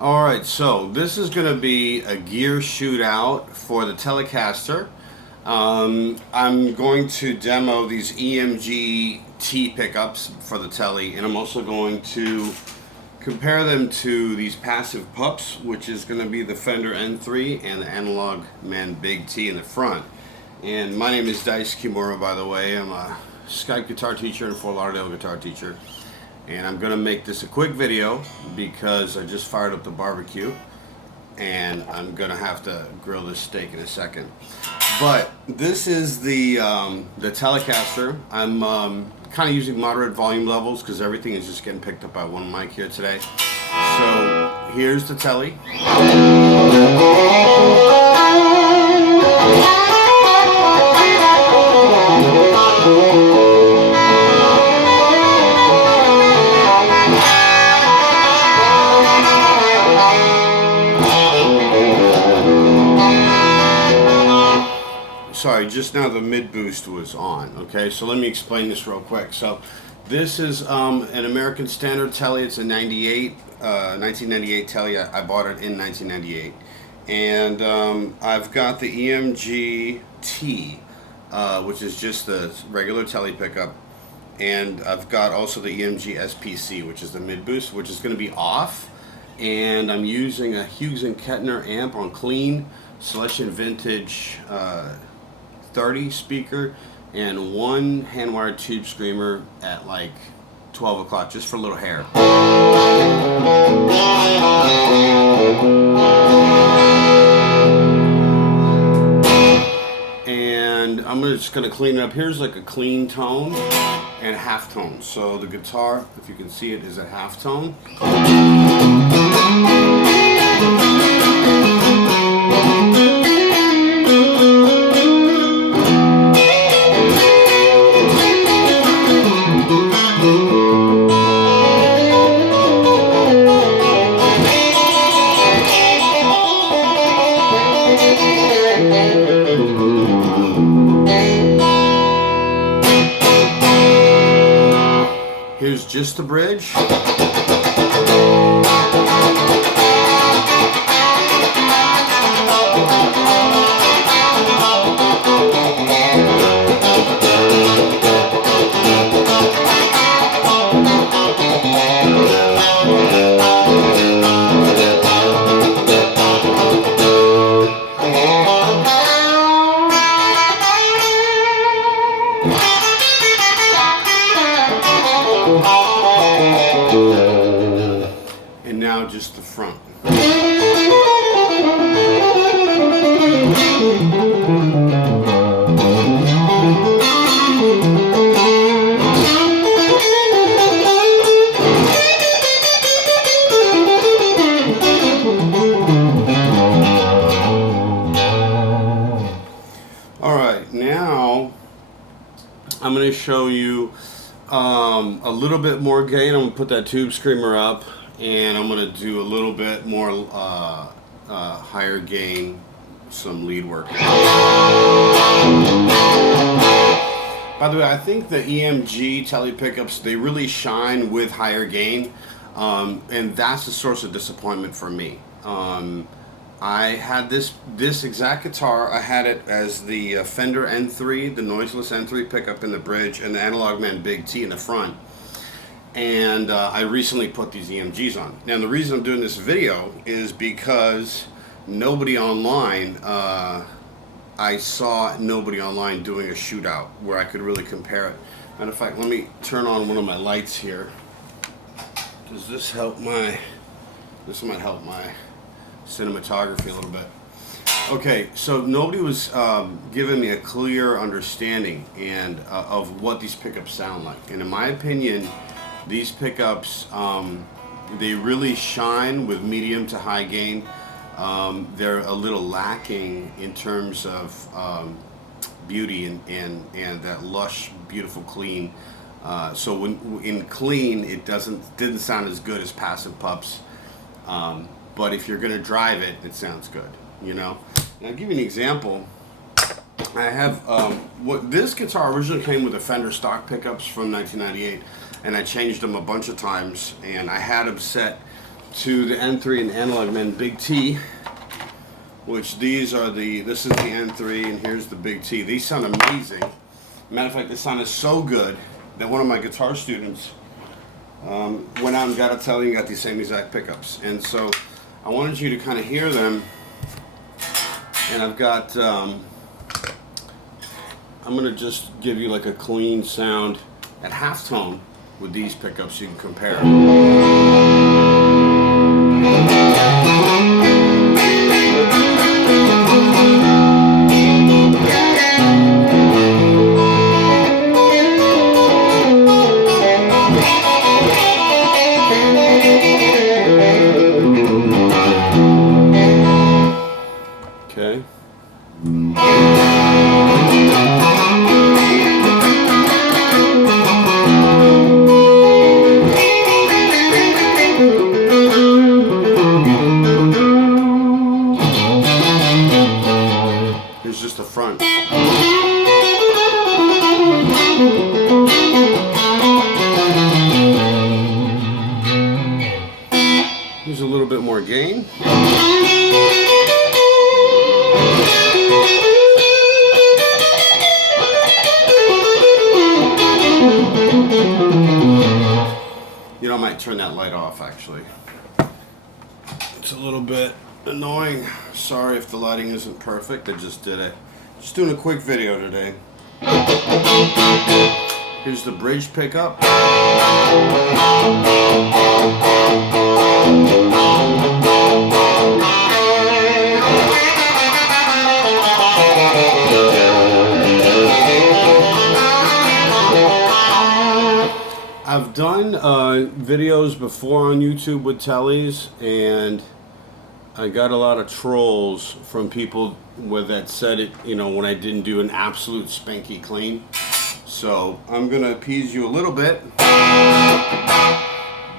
Alright, so this is going to be a gear shootout for the Telecaster. I'm going to demo these EMG T pickups for the Tele, and I'm also going to compare them to these passive pups, which is going to be the Fender N3 and the Analogman BigTee in the front. And my name is Dice Kimura, by the way. I'm a Skype guitar teacher and a Fort Lauderdale guitar teacher. And I'm going to make this a quick video because I just fired up the barbecue and I'm going to have to grill this steak in a second. But this is the Telecaster. I'm kind of using moderate volume levels because everything is just getting picked up by one mic here today. So here's the Tele. Sorry, just now the mid boost was on. Okay, so let me explain this real quick. So this is an American Standard Tele. It's a 1998 Tele. I bought it in 1998. And I've got the EMG T, which is just the regular Tele pickup. And I've got also the EMG SPC, which is the mid boost, which is going to be off. And I'm using a Hughes & Kettner amp on clean, Selection Vintage 30 speaker, and one hand-wired tube screamer at like 12 o'clock just for a little hair. And I'm just going to clean it up. Here's like a clean tone and a half tone. So the guitar, if you can see it, is a half tone. Here's just the bridge. And now just the front. Alright, now I'm going to show you a little bit more gain. I'm going to put that tube screamer up, and I'm going to do a little bit more higher gain, some lead work. By the way, I think the EMG Tele pickups, they really shine with higher gain, and that's the source of disappointment for me. I had this exact guitar. I had it as the Fender N3, the noiseless N3 pickup in the bridge, and the Analogman BigTee in the front. And I recently put these EMGs on. Now the reason I'm doing this video is because nobody online, I saw nobody online doing a shootout where I could really compare it. Matter of fact, let me turn on one of my lights here. Does this help my, this might help my cinematography a little bit. Okay, so nobody was giving me a clear understanding and of what these pickups sound like. And in my opinion, these pickups, they really shine with medium to high gain. They're a little lacking in terms of beauty and that lush, beautiful clean. So when in clean, it didn't sound as good as passive pups. But if you're gonna drive it, it sounds good, you know. Now, I'll give you an example. I have this guitar originally came with a Fender stock pickups from 1998, and I changed them a bunch of times, and I had them set to the N3 and Analogman BigTee, which this is the N3 and here's the BigTee. These sound amazing. Matter of fact, this sound is so good that one of my guitar students went out and got a Tele and got these same exact pickups. And so I wanted you to kind of hear them. And I've got, I'm going to just give you like a clean sound at halftone with these pickups so you can compare. Okay. Here's just the front. Here's a little bit more gain. You know, I might turn that light off actually. It's a little bit annoying. Sorry if the lighting isn't perfect. I just did it. Just doing a quick video today. Here's the bridge pickup. I've done videos before on YouTube with Teles, and I got a lot of trolls from people that said it, you know, when I didn't do an absolute spanky clean. So I'm gonna appease you a little bit,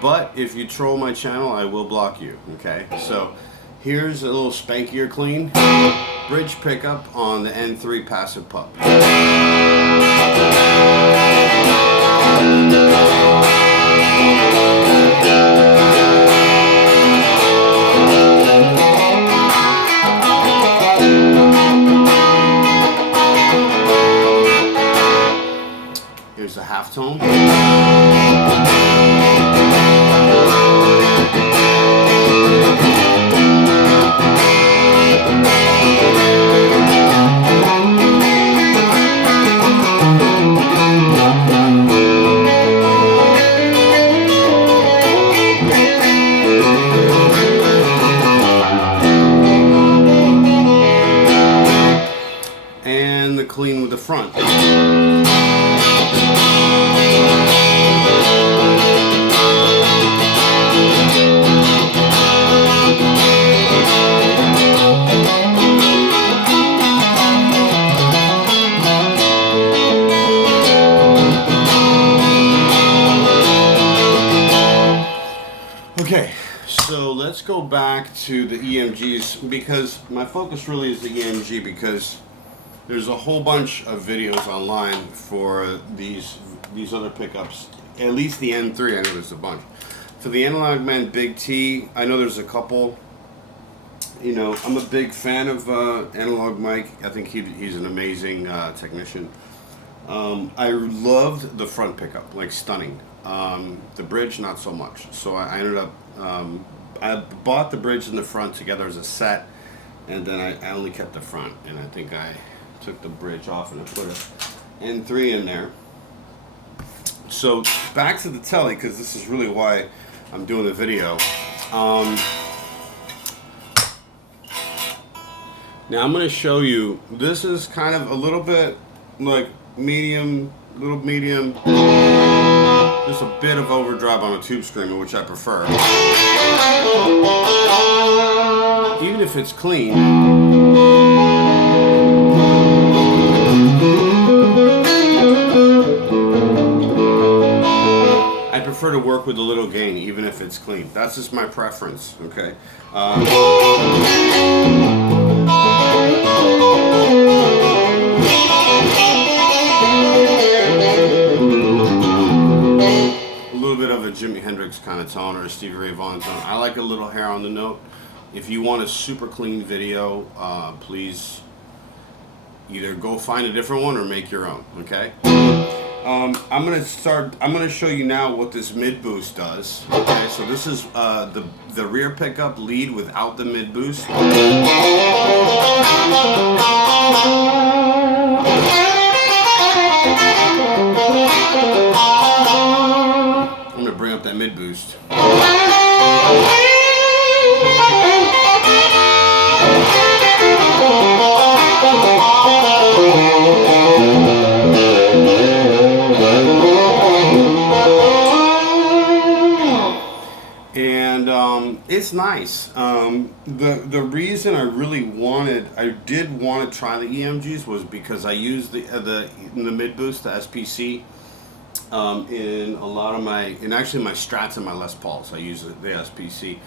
but if you troll my channel, I will block you. Okay, so here's a little spankier clean bridge pickup on the N3 passive pup. Here's the halftone. And the clean with the front. Okay, so let's go back to the EMGs, because my focus really is the EMG, because there's a whole bunch of videos online for these other pickups. At least the N3, I know there's a bunch. For the Analogman BigTee, I know there's a couple. You know, I'm a big fan of Analog Mike. I think he's an amazing technician. I loved the front pickup, like stunning. The bridge, not so much. So I ended up, I bought the bridge and the front together as a set, and then I only kept the front, and I think I took the bridge off and I put an N3 in there. So back to the Tele, because this is really why I'm doing the video. Now I'm going to show you, this is kind of a little bit like medium, little medium, just a bit of overdrive on a tube screamer, which I prefer. Even if it's clean. I prefer to work with a little gain, even if it's clean. That's just my preference, okay? A little bit of a Jimi Hendrix kind of tone or a Stevie Ray Vaughan tone. I like a little hair on the note. If you want a super clean video, please either go find a different one or make your own, okay? I'm gonna show you now what this mid boost does. Okay, so this is the rear pickup lead without the mid boost. I'm gonna bring up that mid boost. And it's nice. The reason I did want to try the EMGs was because I used the mid boost, the SPC, in a lot of my Strats and my Les Pauls. I use the SPC,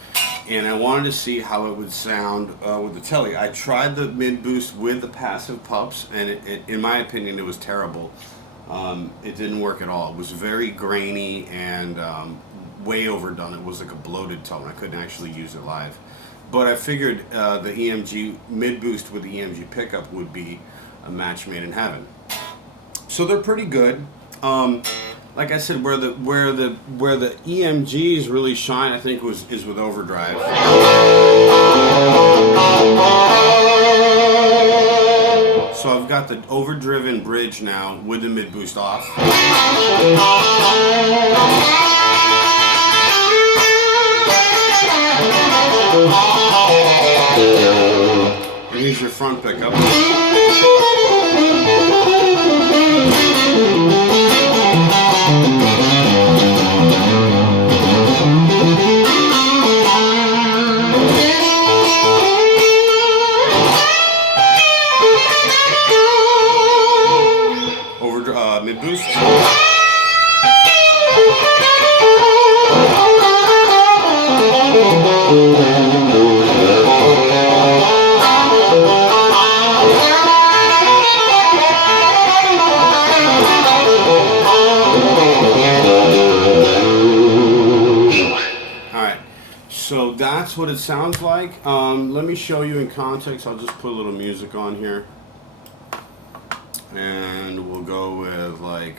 and I wanted to see how it would sound with the Tele. I tried the mid boost with the passive pups, and in my opinion, it was terrible. It didn't work at all. It was very grainy and way overdone. It was like a bloated tone. I couldn't actually use it live. But I figured the EMG mid boost with the EMG pickup would be a match made in heaven. So they're pretty good. Like I said, where the EMGs really shine, I think is with overdrive. So I've got the overdriven bridge now with the mid boost off. And here's your front pickup. Mid boost. Alright, so that's what it sounds like. Let me show you in context. I'll just put a little music on here. And we'll go with like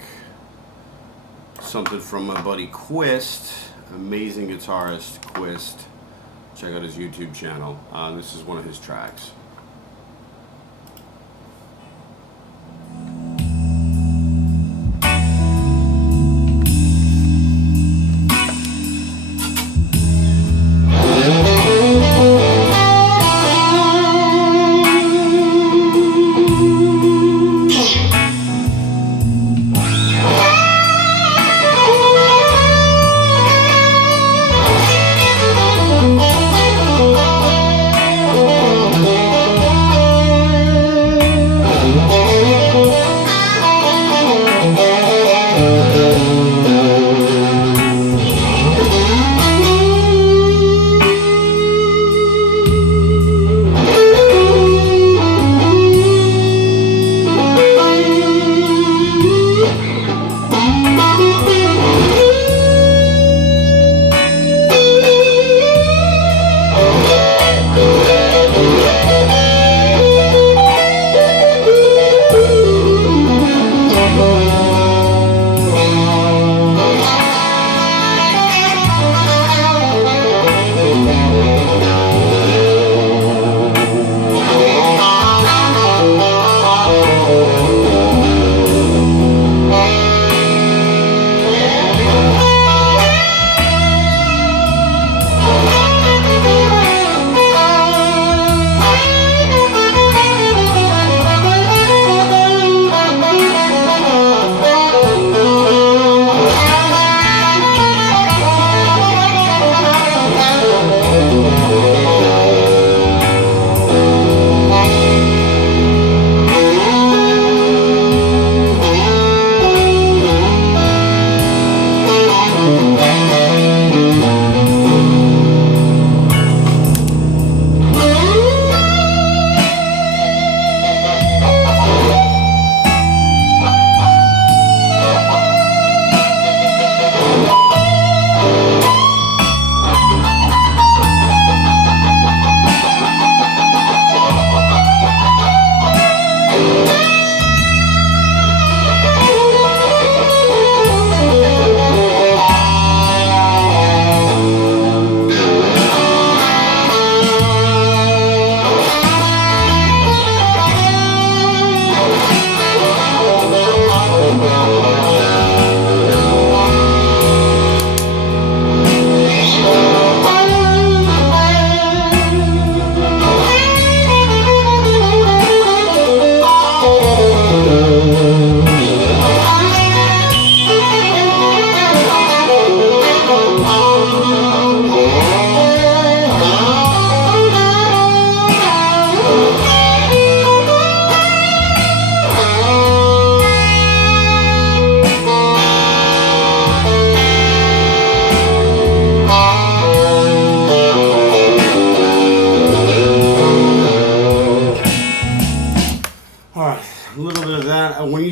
something from my buddy Quist, amazing guitarist Quist. Check out his YouTube channel. This is one of his tracks.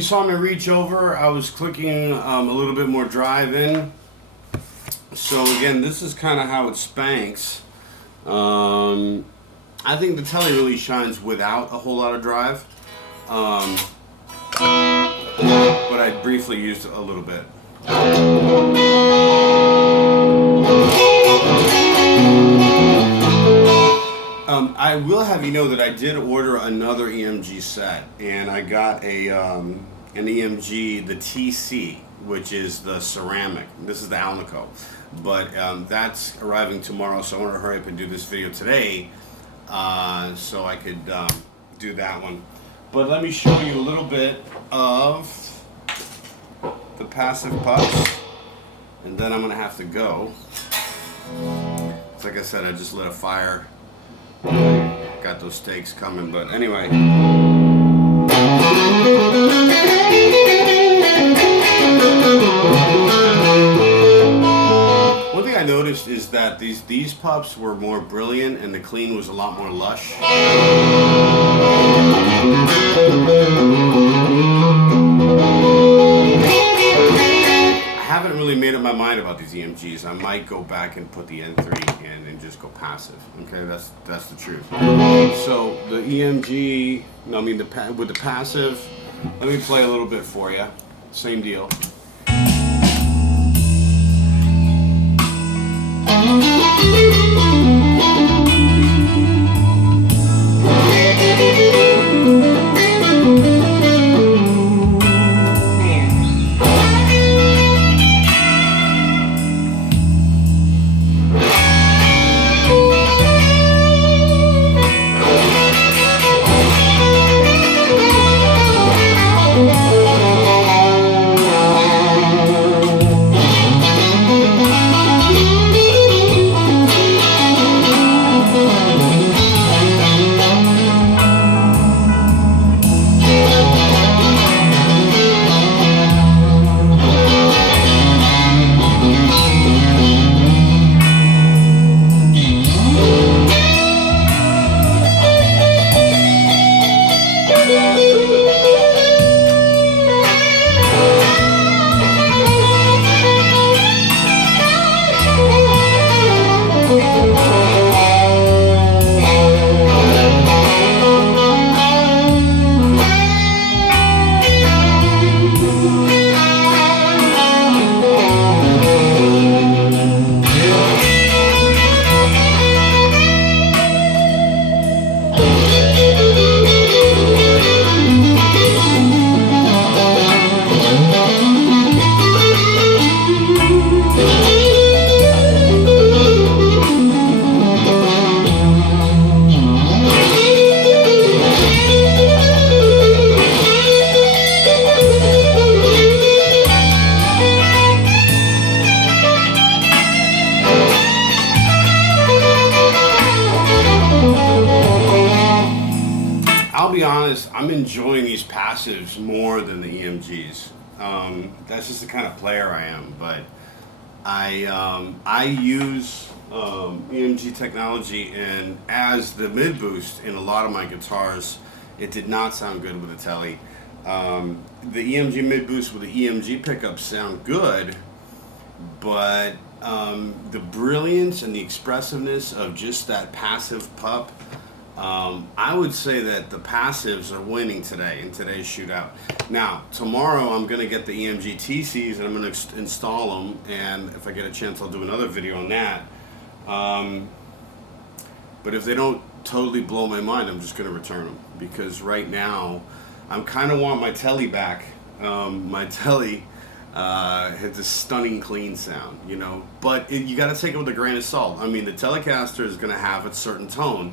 saw me reach over, I was clicking a little bit more drive in. So again, this is kind of how it spanks. I think the Tele really shines without a whole lot of drive. But I briefly used a little bit. I will have you know that I did order another EMG set, and I got an EMG, the TC, which is the ceramic. This is the Alnico, but that's arriving tomorrow, so I want to hurry up and do this video today so I could do that one. But let me show you a little bit of the passive pups, and then I'm going to have to go. It's like I said, I just lit a fire. Got those steaks coming, but anyway. One thing I noticed is that these pups were more brilliant and the clean was a lot more lush. I haven't really made up my mind about these EMGs. I might go back and put the N3 in and just go passive. Okay, that's the truth. So the EMG, no, I mean with the passive. Let me play a little bit for you. Same deal. I'll be honest, I'm enjoying these passives more than the EMGs. That's just the kind of player I am, but I use EMG technology, and as the mid-boost in a lot of my guitars, it did not sound good with the Tele. The EMG mid-boost with the EMG pickups sound good, but the brilliance and the expressiveness of just that passive pup, I would say that the passives are winning today in today's shootout. Now, tomorrow I'm going to get the EMG TCs and I'm going to install them, and if I get a chance I'll do another video on that. But if they don't totally blow my mind, I'm just going to return them, because right now I kind of want my Tele back. My Tele has a stunning clean sound, you know, but you got to take it with a grain of salt. I mean, the Telecaster is going to have a certain tone,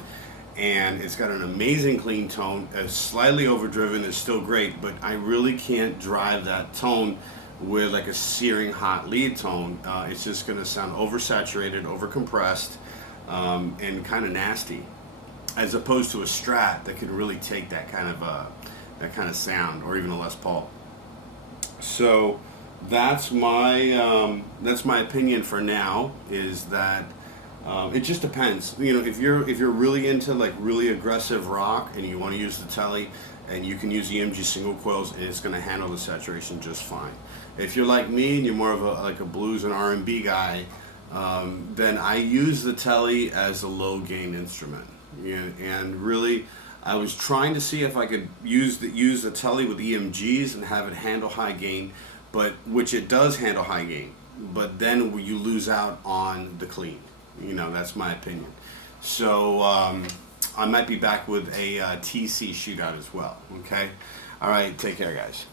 and it's got an amazing clean tone. Slightly overdriven is still great, but I really can't drive that tone with like a searing hot lead tone. It's just going to sound oversaturated, overcompressed, and kind of nasty, as opposed to a Strat that can really take that kind of sound, or even a Les Paul. So that's my opinion for now, is that It just depends. You know, if you're really into like really aggressive rock and you want to use the Tele, and you can use EMG single coils, and it's going to handle the saturation just fine. If you're like me and you're more of a like a blues and R&B guy, then I use the Tele as a low gain instrument. And really, I was trying to see if I could use the Tele with EMGs and have it handle high gain, but which it does handle high gain. But then you lose out on the clean. You know, that's my opinion. So I might be back with a TC shootout as well. Okay. All right. Take care, guys.